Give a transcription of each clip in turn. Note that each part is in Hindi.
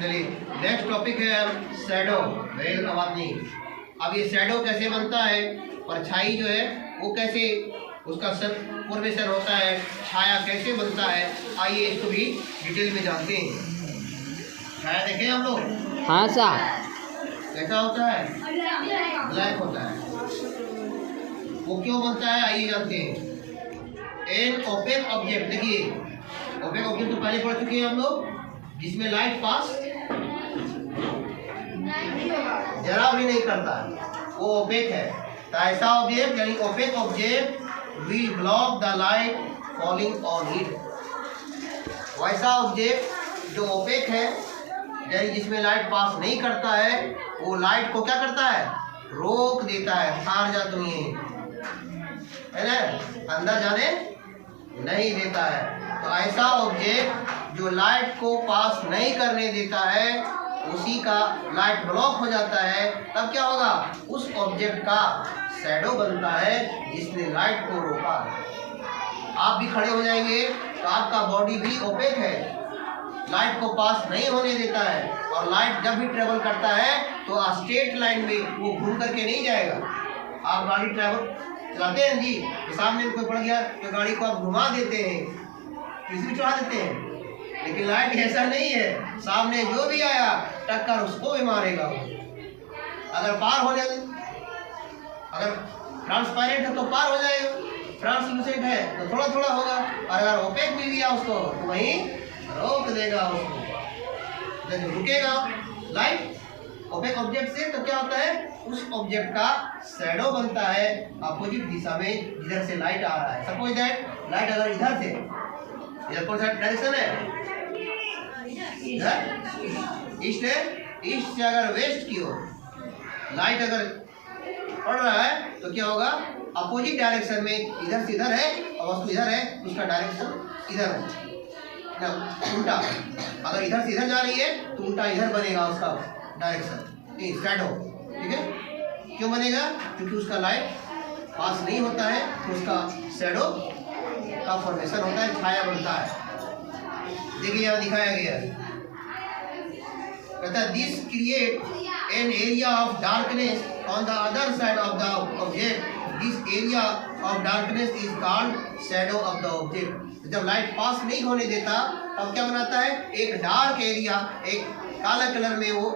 चलिए नेक्स्ट टॉपिक है शैडो। रेल आवाज नहीं। अब ये शैडो कैसे बनता है, परछाई जो है वो कैसे उसका फॉर्मेशन होता है, छाया कैसे बनता है, आइए इसको भी डिटेल में जानते हैं। छाया देखें हम लोग। हाँ सर। कैसा होता है? ब्लैक होता है। वो क्यों बनता है आइए जानते हैं। एन ओपेन ऑब्जेक्ट, देखिए ओपेन ऑब्जेक्ट तो पहले पढ़ चुके हैं हम लोग, जिसमें लाइट पास जरा भी नहीं करता, वो ओपेक है। तो ऐसा ऑब्जेक्ट यानी opaque object will block the light falling on it. वैसा ऑब्जेक्ट जो ओपेक है यानी जिसमें लाइट पास नहीं करता है, वो लाइट को क्या करता है, रोक देता है, हार जा तुम ये है ना, अंदर जाने नहीं देता है। तो ऐसा ऑब्जेक्ट जो लाइट को पास नहीं करने देता है, उसी का लाइट ब्लॉक हो जाता है, तब क्या होगा, उस ऑब्जेक्ट का शैडो बनता है जिसने लाइट को रोका है। आप भी खड़े हो जाएंगे तो आपका बॉडी भी ओपेक है, लाइट को पास नहीं होने देता है, और लाइट जब भी ट्रेवल करता है तो स्ट्रेट लाइन में वो घूम करके नहीं जाएगा। आप गाड़ी ट्रेवल चलाते हैं जी, तो सामने कोई पड़ गया तो गाड़ी को आप घुमा देते हैं, किसी भी चढ़ा देते हैं, लेकिन लाइट ऐसा नहीं है, सामने जो भी आया टक्कर उसको भी मारेगा। अगर पार होने, अगर ट्रांसपेरेंट है तो पार हो जाएगा, ट्रांसलूसेंट है तो थोड़ा थोड़ा होगा, और अगर ओपेक मिल गया उसको तो वहीं रोक देगा उसको, जब रुकेगा लाइट ओपेक ऑब्जेक्ट से, तो क्या होता है, उस ऑब्जेक्ट का शैडो बनता है अपोजिट दिशा में जिधर से लाइट आ रहा है। सपोज दैट लाइट अगर इधर से, इधर कौन सा डायरेक्शन है, इधर ईस्ट है, ईस्ट से अगर वेस्ट की ओर लाइट अगर पड़ रहा है तो क्या होगा, अपोजिट डायरेक्शन में, इधर से इधर है और वस्तु इधर है, उसका डायरेक्शन इधर है ना, उल्टा। अगर इधर से इधर जा रही है तो उल्टा इधर बनेगा उसका डायरेक्शन, शैडो। ठीक है, क्यों बनेगा, क्योंकि उसका लाइट पास नहीं होता है तो उसका शैडो का फॉर्मेशन होता है, छाया बनता है। देखिए यहाँ दिखाया गया है, कहता है this create an area of darkness on the other side of the object, this area of darkness is called shadow of the object. जब लाइट पास नहीं होने देता तब क्या बनाता है, एक डार्क एरिया, एक काला कलर में वो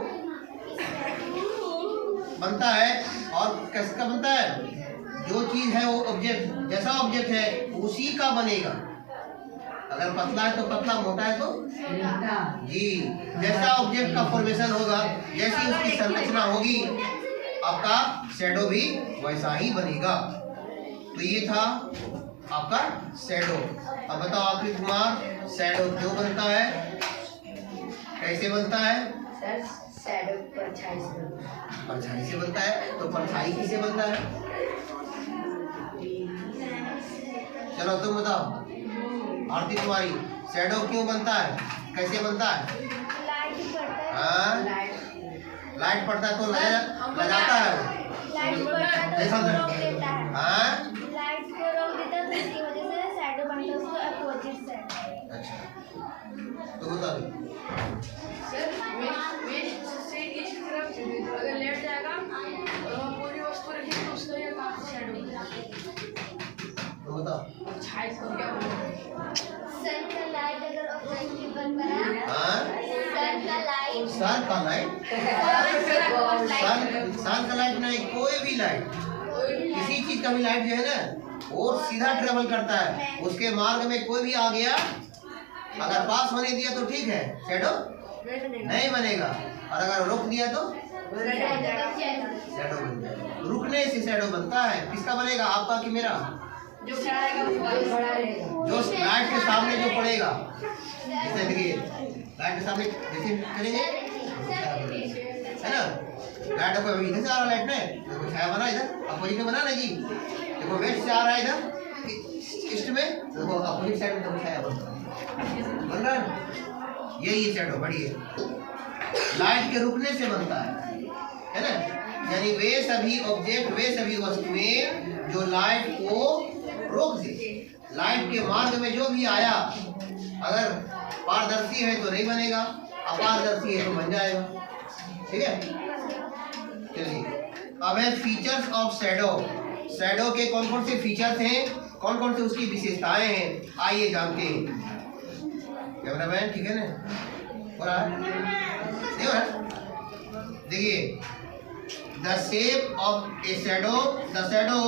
बनता है। और कैसे का बनता है, जो चीज है वो ऑब्जेक्ट, जैसा ऑब्जेक्ट है उसी का बनेगा। अगर पतला है तो पतला, मोटा है तो जी, जैसा ऑब्जेक्ट का फॉर्मेशन होगा, जैसी उसकी संरचना होगी, आपका शैडो भी वैसा ही बनेगा। तो ये था आपका शैडो। अब बताओ आखिरी कुमार, शैडो क्यों बनता है, कैसे बनता है? शैडो परछाई से बनता है। परछाई से बनता है, तो परछाई किससे बनता है? चलो तुम बताओ आरती कुमारी, शैडो क्यों बनता है, कैसे बनता है? हाँ, लाइट पड़ता है तो लगाता है, हाँ, अच्छा तो बता दो। अगर लेट जाएगा तो पूरी वस्तु रखेगी तो उसका ये काफी शैडो हो जाएगा। तो बताओ छाई को क्या सन का लाइट अगर ऑब्जेक्टिव बना, हाँ, सन का लाइट, सन का लाइट, सन का लाइट नहीं, कोई भी लाइट, किसी चीज का भी लाइट जो है ना वो सीधा ट्रेवल करता है, उसके मार्ग में कोई भी आ गया, अगर पास होने दिया तो ठीक है, शैडो नहीं बनेगा, और अगर रोक दिया तो शैडो बन जाएगा। रुकने से शैडो बनता है। किसका बनेगा, आपका कि मेरा? जो खड़ा रहेगा वो बड़ा रहेगा, जो लाइट के सामने जो पड़ेगा, जैसे देखिए लाइट के सामने जैसे करेंगे है ना, लाइट को इधर से आ रहा, लाइट में देखो छाया बना, इधर अपोजिट में बना ना जी, देखो वेस्ट से आ रहा है इधर ईस्ट में, देखो अपोजिट साइड में देखो छाया बन रहा है, यही शैडो बढ़िए लाइट के रुकने से बनता है ना। यानी वे सभी ऑब्जेक्ट, वे सभी वस्तुएं जो लाइट को रोक दे, लाइट के मार्ग में जो भी आया, अगर पारदर्शी है तो नहीं बनेगा, अपारदर्शी है तो बन जाएगा। ठीक है, चलिए अब है फीचर्स ऑफ शैडो। शैडो के कौन कौन से फीचर्स हैं, कौन कौन से उसकी विशेषताएं हैं, आइए जानते हैं। कैमरामैन ठीक है ना, हो रहा है नहीं हो रहा है? देखिए, the shape of A shadow, the shadow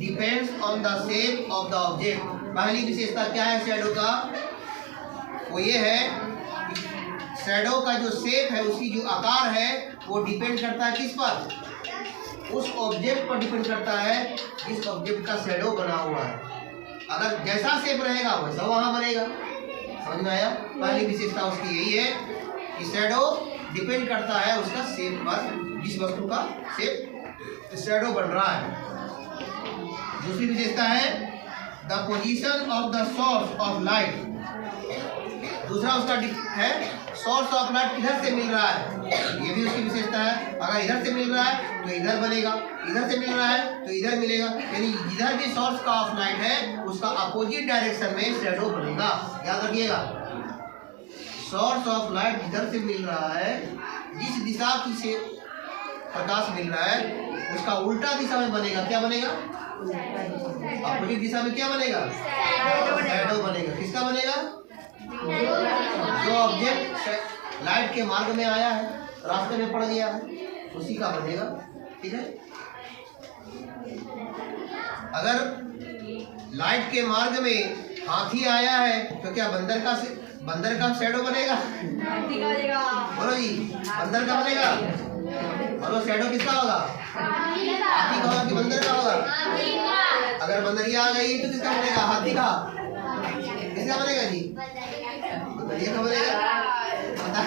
depends on the shape of the object. पहली विशेषता क्या है शैडो का, वो ये है शैडो का जो शेप है, उसकी जो आकार है वो डिपेंड करता है किस पर, उस ऑब्जेक्ट पर डिपेंड करता है जिस ऑब्जेक्ट का शैडो बना हुआ है। अगर जैसा शेप रहेगा वैसा वहां बनेगा। समझ में आया? पहली विशेषता उसकी यही है कि शैडो डिपेंड करता है उसका शेप पर, जिस वस्तु का शेप शैडो बन रहा है। दूसरी विशेषता है the position of the source of light. दूसरा उसका है सोर्स ऑफ लाइट किधर से मिल रहा है, ये भी उसकी विशेषता है। अगर इधर से मिल रहा है तो इधर बनेगा, इधर से मिल रहा है तो इधर मिलेगा, यानी जिधर भी सोर्स का ऑफ लाइट है उसका अपोजिट डायरेक्शन में शैडो बनेगा। याद रखिएगा, सोर्स ऑफ लाइट जिधर से मिल रहा है, जिस दिशा की से प्रकाश मिल रहा है उसका उल्टा दिशा में बनेगा। क्या बनेगा? अपोजिट दिशा में क्या बनेगा? शैडो बनेगा। किसका बनेगा? जो ऑब्जेक्ट लाइट के मार्ग में आया है, रास्ते में पड़ गया है, उसी का बनेगा। ठीक है, अगर लाइट के मार्ग में हाथी आया है तो क्या बंदर का शैडो बनेगा? बोलो जी, बंदर का बनेगा। बोलो, शैडो किसका होगा? हाथी का होगा कि बंदर का होगा? अगर बंदरिया आ गई तो किसका बनेगा? हाथी का। किसका बनेगा जी? बंदरिया का बनेगा। पता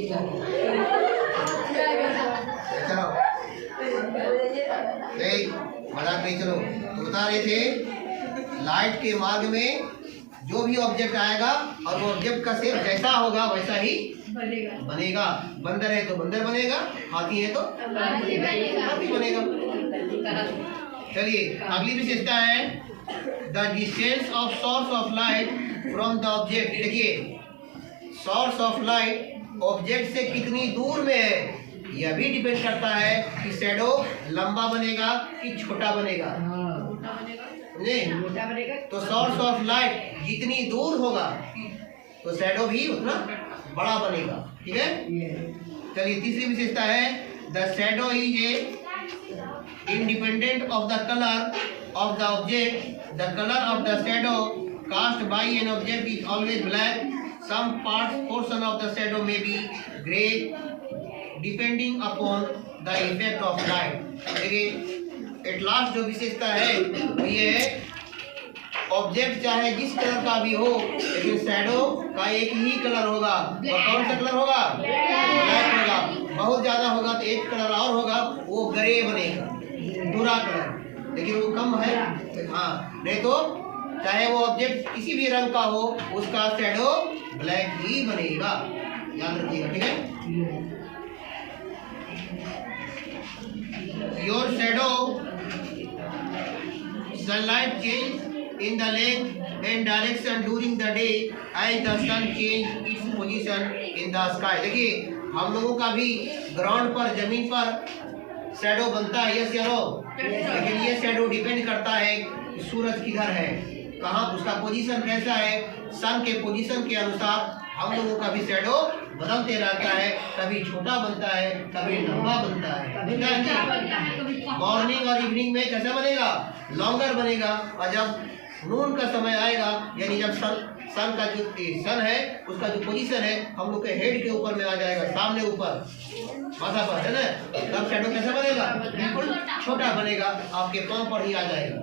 क्या चलो मजाक नहीं, चलो तो बता रहे थे लाइट के मार्ग में जो भी ऑब्जेक्ट आएगा और वो ऑब्जेक्ट का शेप जैसा होगा वैसा ही बनेगा। बंदर है तो बंदर बनेगा, हाथी है तो हाथी बनेगा। चलिए अगली विशेषता है the distance of source of light from the object. देखिए, सोर्स ऑफ लाइट ऑब्जेक्ट से कितनी दूर में है यह भी डिपेंड करता है कि शैडो लंबा बनेगा कि छोटा बनेगा। तो सोर्स ऑफ लाइट जितनी दूर होगा तो शैडो भी उतना बड़ा बनेगा। ठीक है, चलिए तीसरी विशेषता है the shadow is a independent of the colour of the object. The colour of the shadow cast by an object is always black. Some portion of the shadow may be gray depending upon the effect of light। देखिए एट लास्ट जो विशेषता है वो ये है ऑब्जेक्ट चाहे जिस कलर का भी हो लेकिन शैडो का एक ही कलर होगा। और कौन सा कलर होगा? ब्लैक होगा। बहुत ज्यादा होगा तो एक कलर और होगा, वो ग्रे बनेगा, भूरा कलर। लेकिन वो कम है, हाँ, नहीं तो चाहे वो ऑब्जेक्ट किसी भी रंग का हो उसका शैडो ब्लैक ही बनेगा। याद रखिएगा। ठीक है, your shadow sunlight change in the length and direction during the day as the sun change its position in the sky। देखिए हम लोगों का भी ग्राउंड पर, जमीन पर शैडो बनता है, यस या नो? लेकिन ये शैडो डिपेंड करता है कि सूरज किधर है, कहाँ उसका पोजीशन कैसा है। सन के पोजीशन के अनुसार हम लोगों का भी शैडो बदलते रहता है, कभी छोटा बनता है, कभी लंबा बनता है। मॉर्निंग और इवनिंग में कैसा बनेगा? लॉन्गर बनेगा। और जब नून का समय आएगा, यानी जब सन का जो सन है उसका जो पोजीशन है हम लोग के हेड के ऊपर में आ जाएगा, सामने ऊपर माथा पर, है ना? तब शैडो कैसा बनेगा? बिल्कुल छोटा बनेगा, आपके पांव पर ही आ जाएगा।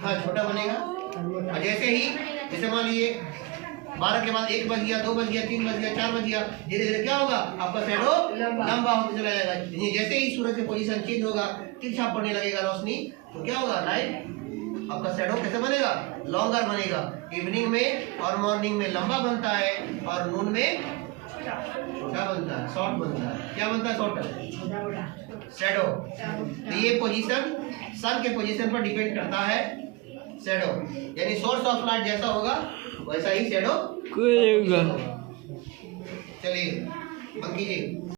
हाँ, छोटा बनेगा। और जैसे ही जैसे मान लीजिए 12 के बाद 1 बज गया, 2 बज गया, 3 बज गया, 4 बज गया, धीरे धीरे क्या होगा? आपका शैडो लंबा होता चला जाएगा। जैसे ही सूरज का पोजीशन चेंज होगा, तिरछा पड़ने लगेगा रोशनी, तो क्या होगा? लाइट आपका शैडो कैसे बनेगा? लॉन्गर बनेगा। इवनिंग में और मॉर्निंग में लंबा बनता है और नून में छोटा बनता है, शॉर्ट बनता है। क्या बनता है? शॉर्ट। शैडो। तो ये पोजीशन सन के पोजीशन पर डिपेंड करता है शैडो, यानी सोर्स ऑफ लाइट जैसा होगा वैसा ही शैडो। चलिए बंकी जी।